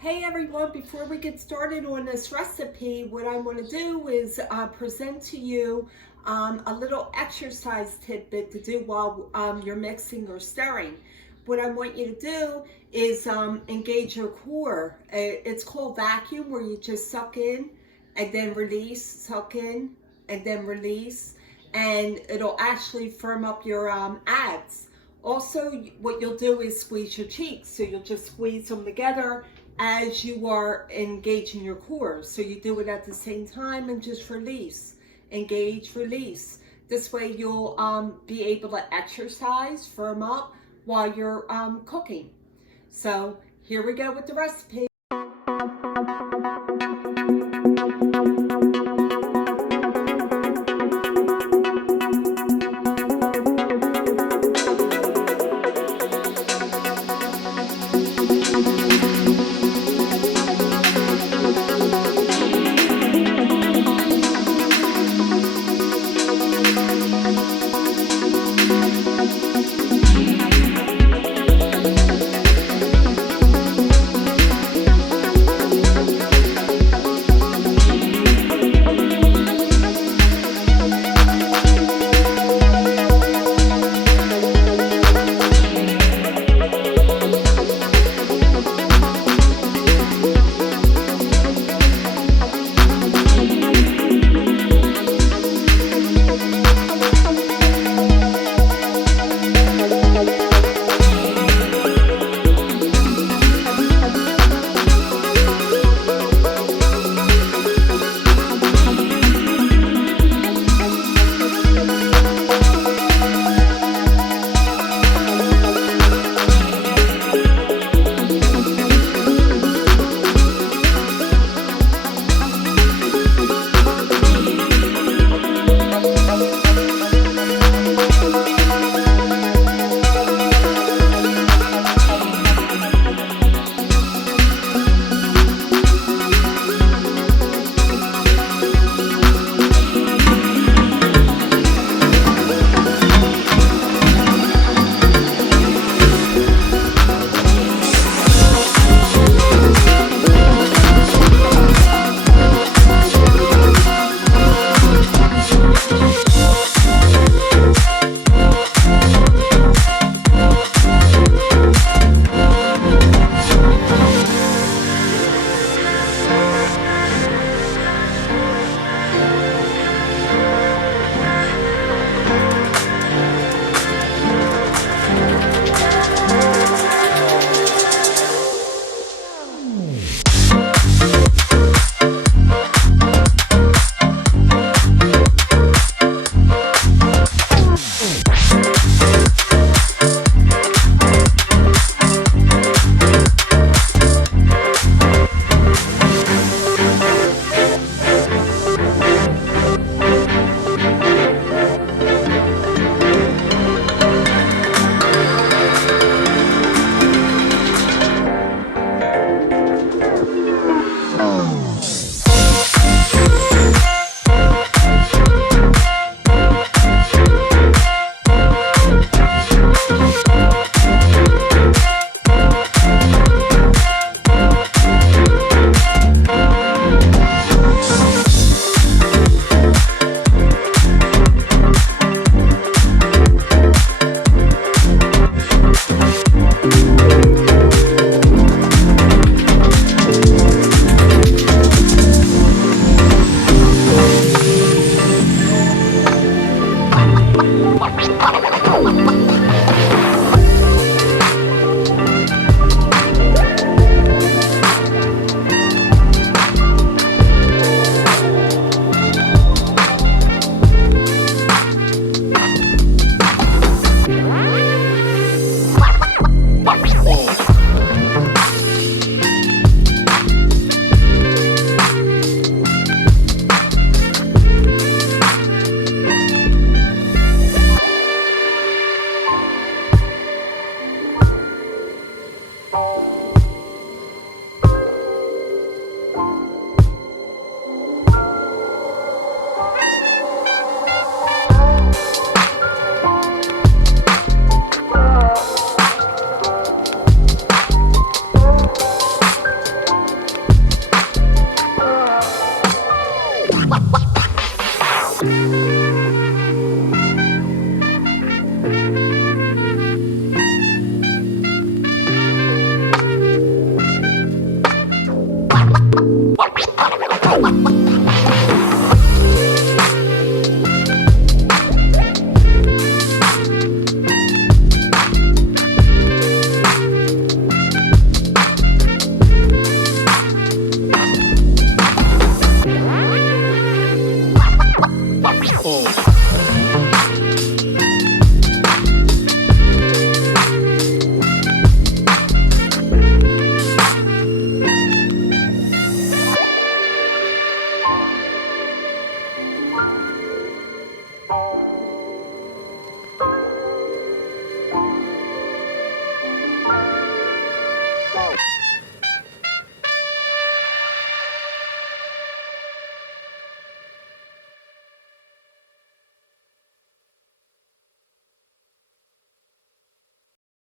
Hey everyone, before we get started on this recipe, what I want to do is present to you a little exercise tidbit to do while you're mixing or stirring. What I want you to do is engage your core. It's called vacuum, where you just suck in and then release, suck in and then release, and it'll actually firm up your abs. Also, what you'll do is squeeze your cheeks, so you'll just squeeze them together as you are engaging your core. So you do it at the same time and just release, engage, release. This way you'll be able to exercise, firm up while you're cooking. So here we go with the recipe.